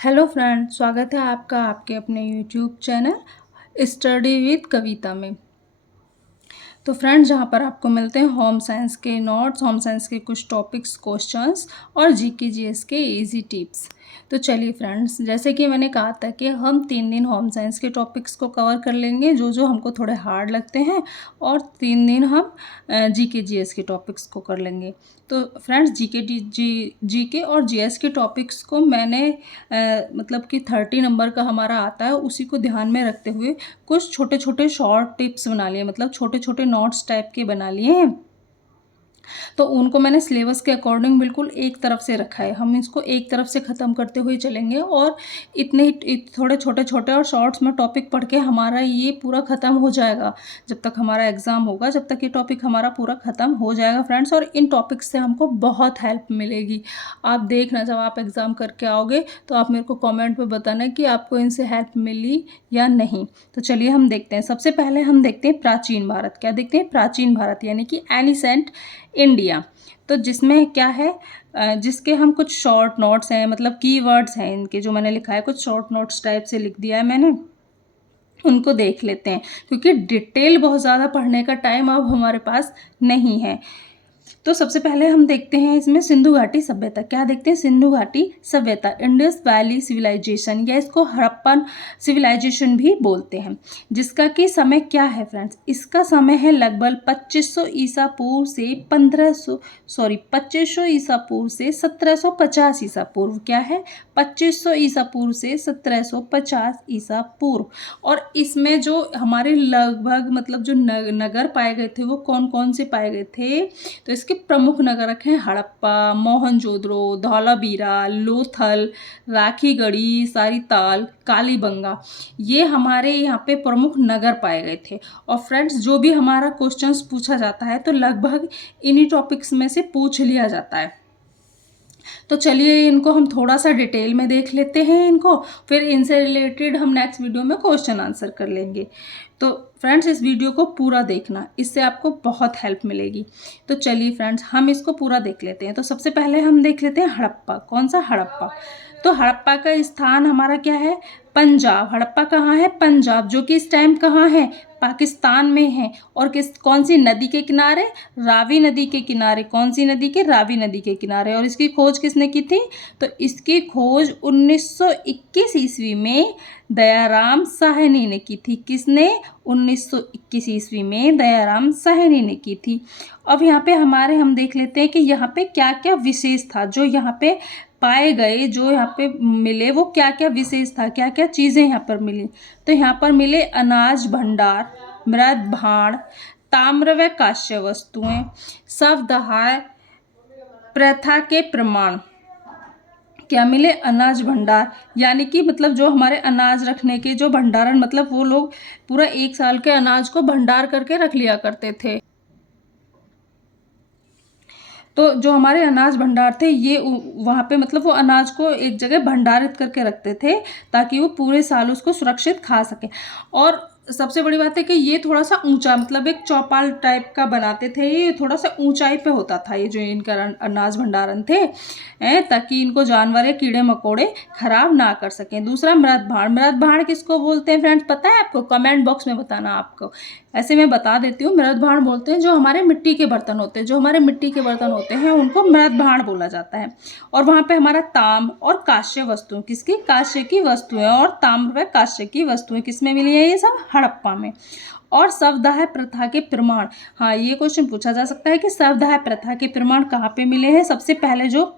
Hello friend, स्वागत है आपका आपके अपने यूट्यूब चैनल स्टडी विद कविता में। तो फ्रेंड्स, जहाँ पर आपको मिलते हैं होम साइंस के नोट्स, होम साइंस के कुछ टॉपिक्स, क्वेश्चंस और जीके जीएस के इजी टिप्स। तो चलिए फ्रेंड्स, जैसे कि मैंने कहा था कि हम 3 दिन होम साइंस के टॉपिक्स को कवर कर लेंगे जो जो हमको थोड़े हार्ड लगते हैं, और 3 दिन हम जीके जीएस के टॉपिक्स को कर लेंगे। तो फ्रेंड्स, जीके और जीएस के टॉपिक्स को मैंने मतलब कि 30 नंबर का हमारा आता है, उसी को ध्यान में रखते हुए कुछ छोटे छोटे शॉर्ट टिप्स बना लिए, मतलब छोटे छोटे नोट्स टाइप के बना लिए हैं। तो उनको मैंने सिलेबस के अकॉर्डिंग बिल्कुल एक तरफ से रखा है। हम इसको एक तरफ से ख़त्म करते हुए चलेंगे, और थोड़े छोटे छोटे और शॉर्ट्स में टॉपिक पढ़ के हमारा ये पूरा ख़त्म हो जाएगा। जब तक हमारा एग्ज़ाम होगा, जब तक ये टॉपिक हमारा पूरा ख़त्म हो जाएगा फ्रेंड्स। और इन टॉपिक्स से हमको बहुत हेल्प मिलेगी। आप देखना, जब आप एग्ज़ाम करके आओगे तो आप मेरे को कमेंट में बताना कि आपको इनसे हेल्प मिली या नहीं। तो चलिए हम देखते हैं। सबसे पहले हम देखते हैं प्राचीन भारत। क्या देखते हैं? प्राचीन भारत, यानी कि एनिसेंट इंडिया। तो जिसमें क्या है, जिसके हम कुछ शॉर्ट नोट्स हैं, मतलब कीवर्ड्स हैं इनके, जो मैंने लिखा है कुछ शॉर्ट नोट्स टाइप से लिख दिया है मैंने, उनको देख लेते हैं। क्योंकि डिटेल बहुत ज़्यादा पढ़ने का टाइम अब हमारे पास नहीं है। तो सबसे पहले हम देखते हैं इसमें सिंधु घाटी सभ्यता। क्या देखते हैं? सिंधु घाटी सभ्यता, इंडस वैली सिविलाइजेशन, या इसको हड़प्पन सिविलाइजेशन भी बोलते हैं। जिसका कि समय क्या है फ्रेंड्स? इसका समय है लगभग 2500 ईसा पूर्व से 2500 ईसा पूर्व से 1750 ईसा पूर्व। क्या है? 2500 ईसा पूर्व से 1750 ईसा पूर्व। और इसमें जो हमारे लगभग मतलब जो नगर पाए गए थे, वो कौन कौन से पाए गए थे? तो इसके प्रमुख नगर रखे हैं हड़प्पा, मोहनजोदड़ो, धौलावीरा, लोथल, राखीगढ़ी, सारीताल, कालीबंगा। ये हमारे यहाँ पे प्रमुख नगर पाए गए थे। और फ्रेंड्स, जो भी हमारा क्वेश्चंस पूछा जाता है तो लगभग इन्हीं टॉपिक्स में से पूछ लिया जाता है। तो चलिए इनको हम थोड़ा सा डिटेल में देख लेते हैं इनको, फिर इनसे रिलेटेड हम नेक्स्ट वीडियो में क्वेश्चन आंसर कर लेंगे। तो फ्रेंड्स, इस वीडियो को पूरा देखना, इससे आपको बहुत हेल्प मिलेगी। तो चलिए फ्रेंड्स, हम इसको पूरा देख लेते हैं। तो सबसे पहले हम देख लेते हैं हड़प्पा। कौन सा? हड़प्पा। तो हड़प्पा का स्थान हमारा क्या है? पंजाब। हड़प्पा कहाँ है? पंजाब, जो कि इस टाइम कहाँ है? पाकिस्तान में है। और कौन सी नदी के किनारे? रावी नदी के किनारे। कौन सी नदी के? रावी नदी के किनारे। और इसकी खोज किसने की थी? तो इसकी खोज 1921 ईस्वी में दयाराम साहनी ने की थी। किसने? 1921 ईस्वी में दयाराम साहनी ने की थी। अब यहाँ पे हम देख लेते हैं कि यहाँ पे क्या क्या विशेष था, जो यहाँ पे पाए गए, जो यहाँ पे मिले, वो क्या क्या विशेष था, क्या क्या चीज़ें यहाँ पर मिली। तो यहाँ पर मिले अनाज भंडार, मृद भांड, ताम्र व कांस्य वस्तुएं, शवदाह प्रथा के प्रमाण। क्या मिले? अनाज भंडार, यानी कि मतलब जो हमारे अनाज रखने के जो भंडारण, मतलब वो लोग पूरा 1 साल के अनाज को भंडार करके रख लिया करते थे। तो जो हमारे अनाज भंडार थे, ये वहाँ पे मतलब वो अनाज को एक जगह भंडारित करके रखते थे, ताकि वो पूरे साल उसको सुरक्षित खा सके। और सबसे बड़ी बात है कि ये थोड़ा सा ऊंचा, मतलब एक चौपाल टाइप का बनाते थे। ये थोड़ा सा ऊंचाई पे होता था, ये जो इनका अनाज भंडारण थे, ताकि इनको जानवर या कीड़े मकोड़े खराब ना कर सकें। दूसरा, मृद भांड। मृद भांड किसको बोलते हैं फ्रेंड्स? पता है आपको? कमेंट बॉक्स में बताना आपको। ऐसे मैं बता देती हूँ। मृद भांड बोलते हैं जो हमारे मिट्टी के बर्तन होते हैं, जो हमारे मिट्टी के बर्तन होते हैं उनको मृद भांड बोला जाता है। और वहाँ पे हमारा ताम और कांस्य वस्तुएं, किसकी? कांस्य की वस्तुएं। और ताम्र व कांस्य की वस्तुएं किसमें मिली है? ये सब हड़प्पा में। और शवदाह प्रथा के प्रमाण। हाँ, ये क्वेश्चन पूछा जा सकता है कि शवदाह प्रथा के प्रमाण कहाँ पे मिले हैं। सबसे पहले जो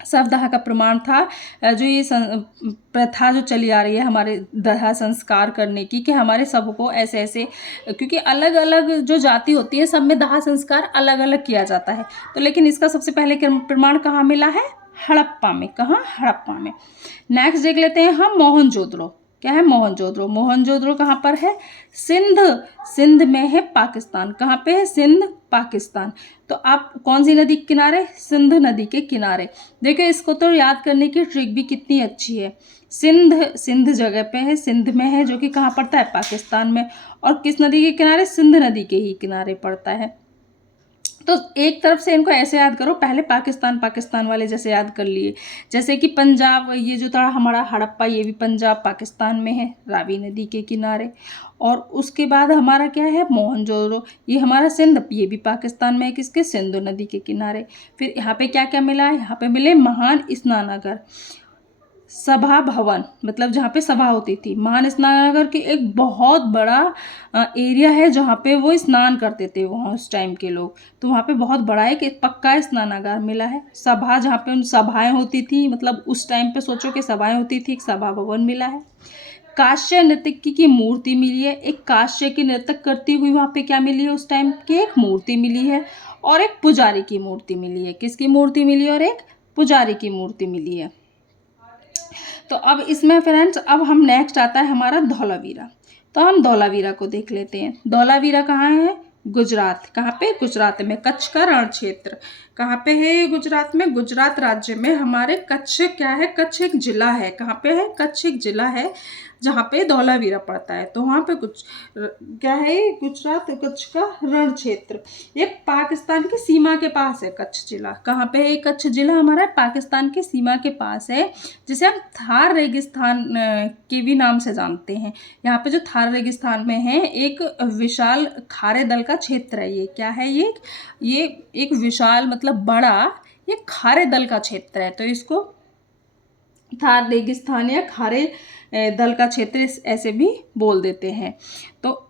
शवदाह का प्रमाण था, जो ये प्रथा जो चली आ रही है हमारे दाह संस्कार करने की, कि हमारे सबको ऐसे ऐसे, क्योंकि अलग अलग जो जाति होती है सब में दाह संस्कार अलग अलग किया जाता है। तो लेकिन इसका सबसे पहले प्रमाण कहाँ मिला है? हड़प्पा में। कहाँ? हड़प्पा में। नेक्स्ट देख लेते हैं हम मोहनजोदड़ो। क्या है? मोहनजोदड़ो। मोहनजोदड़ो कहाँ पर है? सिंध। सिंध में है पाकिस्तान। कहाँ पे है? सिंध, पाकिस्तान। तो आप कौन सी नदी के किनारे? सिंध नदी के किनारे। देखिए, इसको तो याद करने की ट्रिक भी कितनी अच्छी है। सिंध, सिंध जगह पे है, सिंध में है, जो कि कहाँ पड़ता है? पाकिस्तान में। और किस नदी के किनारे? सिंध नदी के ही किनारे पड़ता है। तो एक तरफ से इनको ऐसे याद करो, पहले पाकिस्तान पाकिस्तान वाले जैसे याद कर लिए, जैसे कि पंजाब, ये जो था हमारा हड़प्पा, ये भी पंजाब पाकिस्तान में है, रावी नदी के किनारे। और उसके बाद हमारा क्या है, मोहनजोदड़ो, ये हमारा सिंध, ये भी पाकिस्तान में है, किसके, सिंधु नदी के किनारे। फिर यहाँ पे क्या क्या मिला है, यहाँ पे मिले महान स्नानागार, सभा भवन, मतलब जहाँ पे सभा होती थी। महान स्नानागार की एक बहुत बड़ा एरिया है जहाँ पे वो स्नान करते थे वहाँ उस टाइम के लोग, तो वहाँ पे बहुत बड़ा एक पक्का स्नानागार मिला है। सभा, जहाँ पे उन सभाएं होती थी, मतलब उस टाइम पे सोचो कि सभाएं होती थी, एक सभा भवन मिला है। काश्य नर्तकी की मूर्ति मिली है, एक काश्य की नृत्य करती हुई वहाँ पे क्या मिली है, उस टाइम की एक मूर्ति मिली है। और एक पुजारी की मूर्ति मिली है, किसकी मूर्ति मिली है, और एक पुजारी की मूर्ति मिली है। तो अब इसमें फ्रेंड्स, अब हम नेक्स्ट आता है हमारा धौलावीरा। तो हम धौलावीरा को देख लेते हैं। धौलावीरा कहाँ है, गुजरात। कहाँ पे, गुजरात में, कच्छ का रण क्षेत्र। कहाँ पे है, गुजरात में, गुजरात राज्य में हमारे कच्छ क्या है, कच्छ एक जिला है। कहाँ पे है, कच्छ एक जिला है जहाँ पे धौलावीरा पड़ता है। तो वहाँ पे कुछ क्या है, गुजरात कच्छ का रण क्षेत्र, ये पाकिस्तान की सीमा के पास है कच्छ जिला। कहाँ पे है, कच्छ जिला हमारा पाकिस्तान की सीमा के पास है, जिसे हम थार रेगिस्तान के भी नाम से जानते हैं। यहाँ पे जो थार रेगिस्तान में है, एक विशाल खारे दल का क्षेत्र है। ये क्या है, ये एक विशाल मतलब बड़ा, ये खारे दल का क्षेत्र है। तो इसको थार रेगिस्तान या खारे दल का क्षेत्र ऐसे भी बोल देते हैं। तो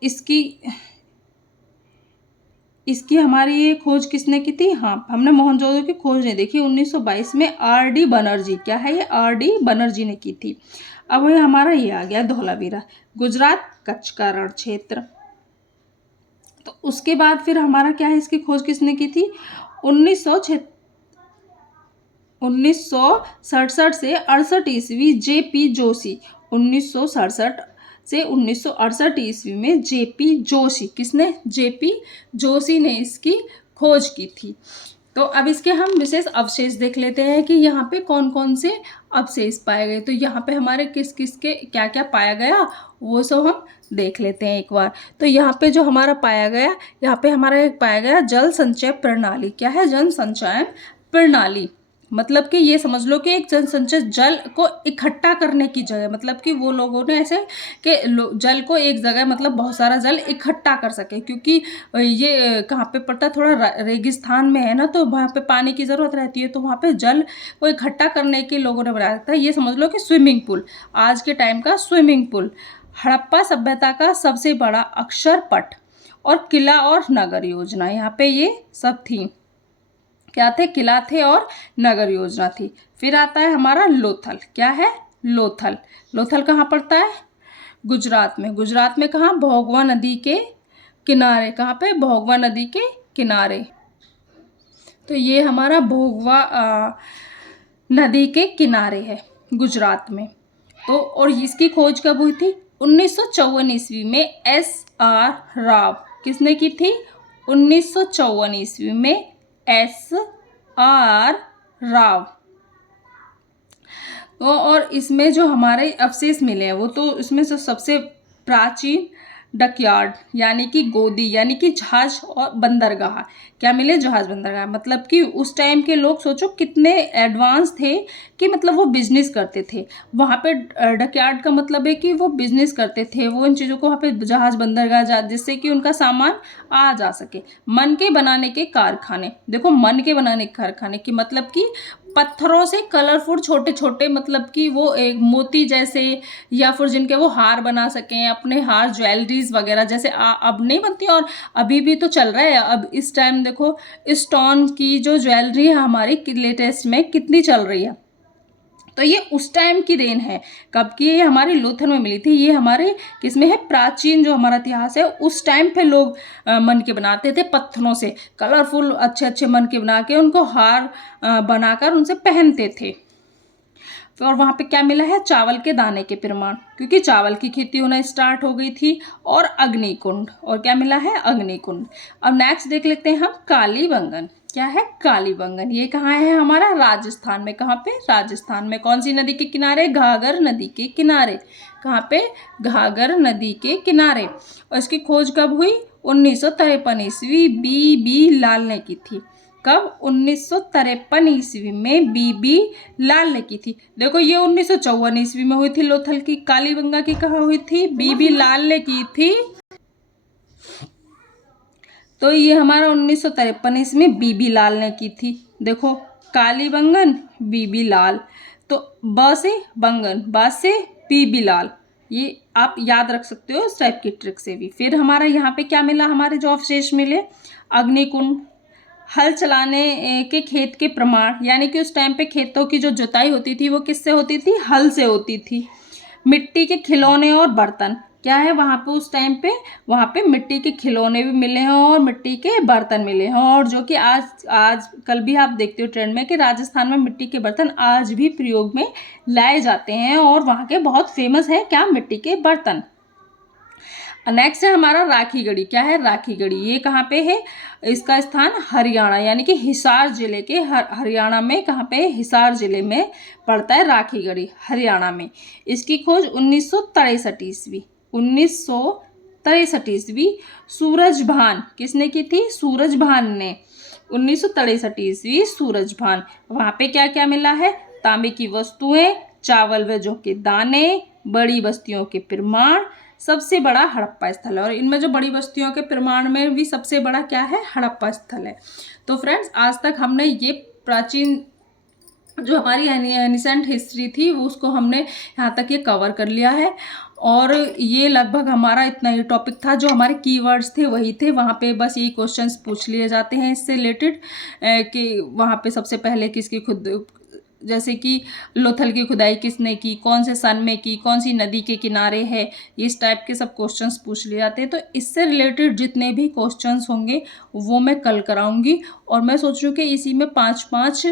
इसकी हमारी ये खोज किसने की थी, हाँ, हमने मोहनजोदड़ो की खोज नहीं देखी, 1922 में आर.डी. बनर्जी, क्या है ये, आर.डी. बनर्जी ने की थी। अब ये हमारा ये आ गया धौलावीरा, गुजरात कच्छ का रण क्षेत्र। तो उसके बाद फिर हमारा क्या है, इसकी खोज किसने की थी, 1967 से 68 ईस्वी जे.पी. जोशी, 1967 से 1968 ईस्वी में जे.पी. जोशी, किसने, जे.पी. जोशी ने इसकी खोज की थी। तो अब इसके हम विशेष अवशेष देख लेते हैं कि यहाँ पे कौन कौन से अवशेष पाए गए। तो यहाँ पे हमारे किस किस के क्या क्या पाया गया, वो सब हम देख लेते हैं एक बार। तो यहाँ पे जो हमारा पाया गया, यहाँ पे हमारा एक पाया गया जल संचय प्रणाली। क्या है, जल संचयन प्रणाली, मतलब कि ये समझ लो कि एक जल संचय, जल को इकट्ठा करने की जगह, मतलब कि वो लोगों ने ऐसे कि जल को एक जगह, मतलब बहुत सारा जल इकट्ठा कर सके, क्योंकि ये कहाँ पे पड़ता है, थोड़ा रेगिस्तान में है ना, तो वहाँ पे पानी की ज़रूरत रहती है। तो वहाँ पे जल को इकट्ठा करने के लोगों ने बनाया था। ये समझ लो कि स्विमिंग पूल, आज के टाइम का स्विमिंग पूल। हड़प्पा सभ्यता का सबसे बड़ा अक्षर पट और किला और नगर योजना, यहाँ पे ये सब थी। क्या थे, किला थे और नगर योजना थी। फिर आता है हमारा लोथल। क्या है, लोथल। लोथल कहाँ पड़ता है, गुजरात में। गुजरात में कहाँ, भोगवा नदी के किनारे। कहाँ पे, भोगवा नदी के किनारे। तो ये हमारा भोगवा नदी के किनारे है गुजरात में। तो और इसकी खोज कब हुई थी, 1954 ईस्वी में S.R. राव, किसने की थी, 1954 ईस्वी में S.R. राव। तो और इसमें जो हमारे अवशेष मिले हैं, वो तो इसमें से सबसे प्राचीन डकयार्ड, यानी कि गोदी, यानी कि जहाज और बंदरगाह। क्या मिले, जहाज बंदरगाह, मतलब कि उस टाइम के लोग सोचो कितने एडवांस थे कि मतलब वो बिजनेस करते थे। वहाँ पे डकयार्ड का मतलब है कि वो बिजनेस करते थे, वो इन चीज़ों को वहाँ पे जहाज बंदरगाह, जिससे कि उनका सामान आ जा सके। मन के बनाने के कारखाने, देखो मन के बनाने के कारखाने की मतलब कि पत्थरों से कलरफुल छोटे छोटे, मतलब कि वो एक मोती जैसे, या फिर जिनके वो हार बना सकें, अपने हार, ज्वेलरीज वगैरह, जैसे अब नहीं बनती और अभी भी तो चल रहा है। अब इस टाइम देखो स्टोन की जो ज्वेलरी है हमारी लेटेस्ट में कितनी चल रही है। तो ये उस टाइम की देन है, कब की, ये हमारी लोथल में मिली थी। ये हमारे किसमें है, प्राचीन जो हमारा इतिहास है, उस टाइम पे लोग मन के बनाते थे, पत्थरों से कलरफुल अच्छे अच्छे मन के बना के उनको हार बनाकर उनसे पहनते थे। और वहाँ पे क्या मिला है, चावल के दाने के प्रमाण, क्योंकि चावल की खेती होना स्टार्ट हो गई थी। और अग्निकुंड, और क्या मिला है, अग्निकुंड। अब नेक्स्ट देख लेते हैं हम कालीबंगन। क्या है, कालीबंगन, ये कहाँ है हमारा, राजस्थान में। कहाँ पे, राजस्थान में। कौन सी नदी के किनारे, घाघर नदी के किनारे। कहाँ पे, घाघर नदी के किनारे। और इसकी खोज कब हुई, 1953 ईस्वी बीबी लाल ने की थी। कब? 1953 ईस्वी में बीबी लाल ने की थी। देखो ये 1954 ईस्वी में हुई थी लोथल की। कालीबंगा की कहाँ हुई थी? बीबी लाल ने की थी। तो ये हमारा 1953 ईस्वी में बीबी लाल ने की थी। देखो कालीबंगन, बीबी लाल, तो ब से बंगन, बा से बीबी लाल, ये आप याद रख सकते हो इस टाइप की ट्रिक से भी। फिर हमारा यहाँ पे क्या मिला? हमारे जो अवशेष मिले, अग्निकुंड, हल चलाने के खेत के प्रमाण, यानी कि उस टाइम पे खेतों की जो जुताई होती थी वो किससे होती थी? हल से होती थी। मिट्टी के खिलौने और बर्तन, क्या है वहाँ पे उस टाइम पे? वहाँ पे मिट्टी के खिलौने भी मिले हैं और मिट्टी के बर्तन मिले हैं, और जो कि आज कल भी आप देखते हो ट्रेंड में कि राजस्थान में मिट्टी के बर्तन आज भी प्रयोग में लाए जाते हैं और वहाँ के बहुत फेमस है क्या? मिट्टी के बर्तन। नेक्स्ट है हमारा राखी गढ़ी। क्या है? राखी गढ़ी। ये कहाँ पे है? इसका स्थान हरियाणा, यानी कि हिसार जिले के हरियाणा में, कहाँ पे? हिसार जिले में पड़ता है राखी गढ़ी, हरियाणा में। इसकी खोज 1963 ईस्वी, 1963 ईस्वी सूरजभान किसने की थी? सूरजभान ने। 1963 ईस्वी सूरजभान। वहाँ पे क्या क्या मिला है? तांबे की वस्तुएं, चावल व जौ के दाने, बड़ी बस्तियों के प्रमाण, सबसे बड़ा हड़प्पा स्थल है। और इनमें जो बड़ी बस्तियों के प्रमाण में भी सबसे बड़ा क्या है? हड़प्पा स्थल है। तो फ्रेंड्स आज तक हमने ये प्राचीन जो हमारी एनिसेंट हिस्ट्री थी वो उसको हमने यहाँ तक ये कवर कर लिया है। और ये लगभग हमारा इतना ही टॉपिक था। जो हमारे कीवर्ड्स थे वही थे। वहाँ पे बस यही क्वेश्चंस पूछ लिए जाते हैं इससे रिलेटेड कि वहाँ पे सबसे पहले किसकी खुद, जैसे कि लोथल की खुदाई किसने की, कौन से सन में की, कौन सी नदी के किनारे है, इस टाइप के सब क्वेश्चंस पूछ लिए जाते हैं। तो इससे रिलेटेड जितने भी क्वेश्चंस होंगे वो मैं कल कराऊंगी। और मैं सोच रही हूँ कि इसी में 5-5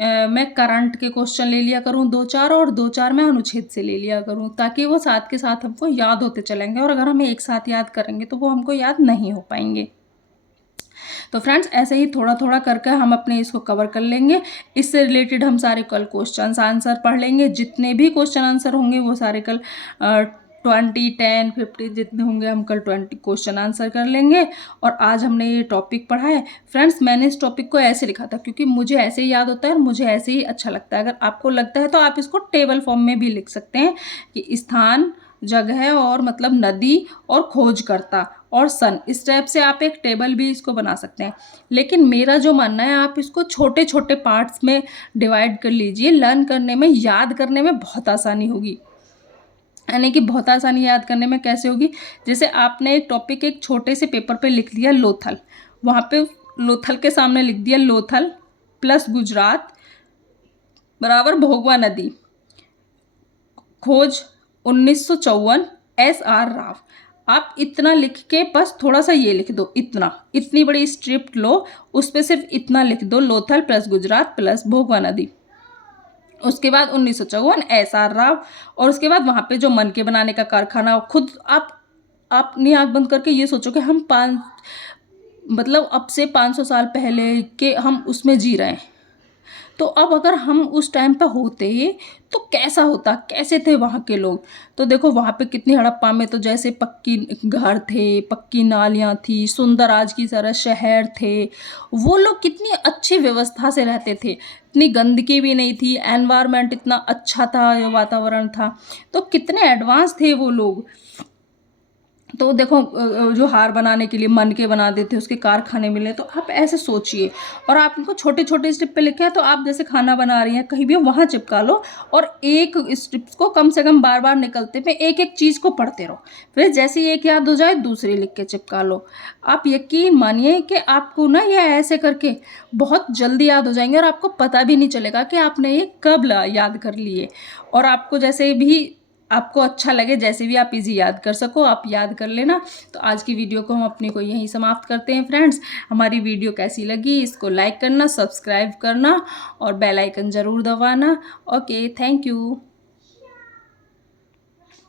मैं करंट के क्वेश्चन ले लिया करूँ 2-4, और 2-4 मैं अनुच्छेद से ले लिया करूँ, ताकि वो साथ के साथ हमको याद होते चलेंगे। और अगर हम एक साथ याद करेंगे तो वो हमको याद नहीं हो पाएंगे। तो फ्रेंड्स ऐसे ही थोड़ा थोड़ा करके हम अपने इसको कवर कर लेंगे। इससे रिलेटेड हम सारे कल क्वेश्चन आंसर पढ़ लेंगे। जितने भी क्वेश्चन आंसर होंगे वो सारे कल 20, 10, 50 जितने होंगे हम कल 20 क्वेश्चन आंसर कर लेंगे। और आज हमने ये टॉपिक पढ़ा है। फ्रेंड्स मैंने इस टॉपिक को ऐसे लिखा था क्योंकि मुझे ऐसे ही याद होता है और मुझे ऐसे ही अच्छा लगता है। अगर आपको लगता है तो आप इसको टेबल फॉर्म में भी लिख सकते हैं कि स्थान, जगह और मतलब नदी और खोजकर्ता और सन, इस टाइप से आप एक टेबल भी इसको बना सकते हैं। लेकिन मेरा जो मानना है आप इसको छोटे छोटे पार्ट्स में डिवाइड कर लीजिए। लर्न करने में, याद करने में बहुत आसानी होगी। यानी कि बहुत आसानी याद करने में कैसे होगी? जैसे आपने एक टॉपिक एक छोटे से पेपर पे लिख लिया लोथल, वहाँ पे लोथल के सामने लिख दिया लोथल प्लस गुजरात बराबर भोगवा नदी, खोज 1954 SR राव। आप इतना लिख के बस थोड़ा सा ये लिख दो, इतनी बड़ी स्ट्रिप लो, उस पर सिर्फ इतना लिख दो, लोथल प्लस गुजरात प्लस भोगवा नदी। उसके बाद 1954 SR राव। और उसके बाद वहाँ पे जो मन के बनाने का कारखाना, खुद आप अपनी आँख बंद करके ये सोचो कि हम मतलब अब से 500 साल पहले के हम उसमें जी रहे हैं। तो अब अगर हम उस टाइम पे होते तो कैसा होता, कैसे थे वहाँ के लोग? तो देखो वहाँ पे कितनी हड़प्पा में तो जैसे पक्की घर थे, पक्की नालियाँ थी, सुंदर आज की तरह शहर थे। वो लोग कितनी अच्छी व्यवस्था से रहते थे, इतनी गंदगी भी नहीं थी, एनवायरनमेंट इतना अच्छा था, वातावरण था। तो कितने एडवांस थे वो लोग। तो देखो जो हार बनाने के लिए मन के बना देते, उसके कारखाने मिले। तो आप ऐसे सोचिए, और आप इनको छोटे छोटे स्टेप पे लिखे हैं। तो आप जैसे खाना बना रही हैं कहीं भी, वहाँ चिपका लो और एक स्टेप्स को कम से कम बार बार निकलते पे एक एक चीज़ को पढ़ते रहो। फिर जैसे एक याद हो जाए दूसरी लिख के चिपका लो। आप यकीन मानिए कि आपको ना ये ऐसे करके बहुत जल्दी याद हो जाएंगे और आपको पता भी नहीं चलेगा कि आपने ये कब याद कर लिए। और आपको जैसे भी आपको अच्छा लगे, जैसे भी आप इजी याद कर सको आप याद कर लेना। तो आज की वीडियो को हम अपने को यहीं समाप्त करते हैं। फ्रेंड्स हमारी वीडियो कैसी लगी इसको लाइक करना, सब्सक्राइब करना और बेल आइकन ज़रूर दबाना। Okay, thank you.